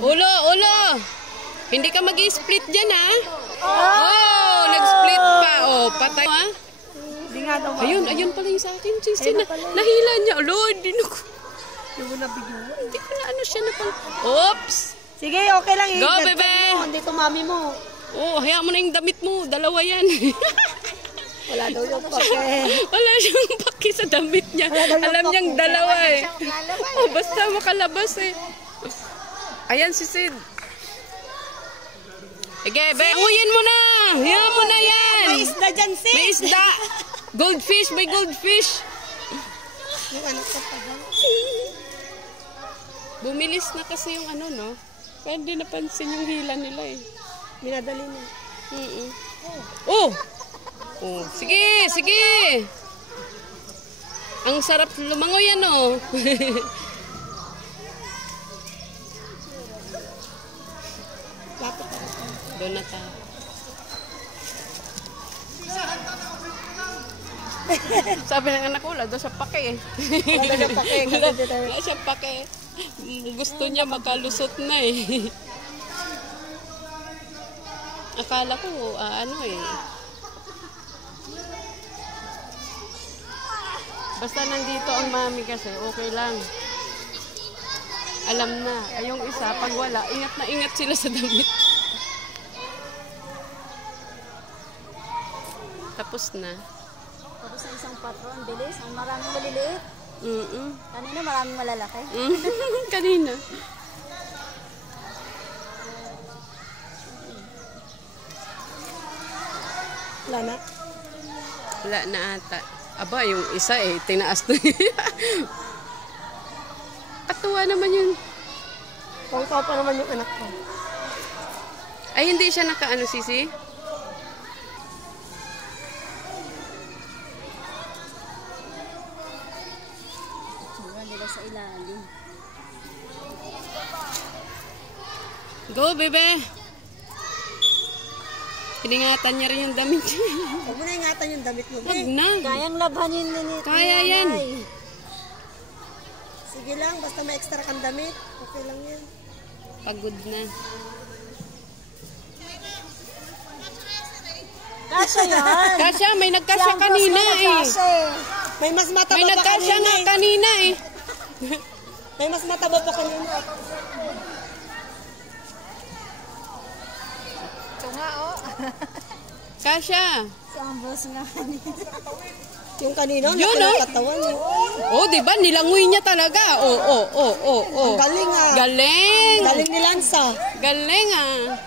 Ulo, ulo. Hindi ka mag-i-split dyan, ha? Oh, nag-split pa. Oh, patay. Ha? Ayun, ayun pala yung sa akin. Nahila niya. Lord, hindi ko na ano siya na pala. Oops. Sige, okay lang. Go, bebe. Dito mami mo. Oh, hayaan mo na yung damit mo. Dalawa yan. Wala daw yung pake. Wala siyang pake sa damit niya. Alam niyang dalawa eh. Oh, basta makalabas eh. Ayan si Sid. Sige, banguyin mo na. Hayaan mo na yan. May isda dyan, Sid. May isda. Goldfish, may goldfish. Yung anak ko pa dyan. Bumilis na kasi yung ano, no? Kaya hindi napansin yung hila nila eh. Minadali mo. Oh! Oh, sige, sige. Ang sarap lumangoy ano. Doon na tayo. Sabi ng anak ko, wala daw siya pake eh. Wala siya pake. Gusto niya makalusot na eh. Akala ko, ano eh. Basta nandito ang mami kasi, okay lang. Alam na. Ay, yung isa, pag wala, ingat na ingat sila sa damit. Tapos na. Tapos na isang patron, bilis. Ang maraming maliliit. Kanina maraming malalaki. Kanina. Wala na. Wala na ata. Aba, yung isa eh, tinaas na. Katuwa naman yun. Pangkaw pa naman yung anak ko. Ay, hindi siya naka-ano, Sisi? Nila sa ilalim. Go, bebe! Piningatan niya rin yung damit niya. Huwag mo na ingatan yung damit mo. Huwag na. Kayang labhanin na ni. Kaya yan. Sige lang, basta may extra kang damit. Okay lang yan. Pagod na. Kasya yan. Kasya, may nagkasya kanina eh. May mas mataba May pa nagkasya kanina nga kanina eh. May mas mataba pa kanina. Ito nga oh. Kasya. Sambos nga kanina. Yung kanina, yun oh. Katawan eh. Oh, diba? Nilangoy niya talaga. Oh. Galing ah. Galing. Galing ni Lanza. Galing ah.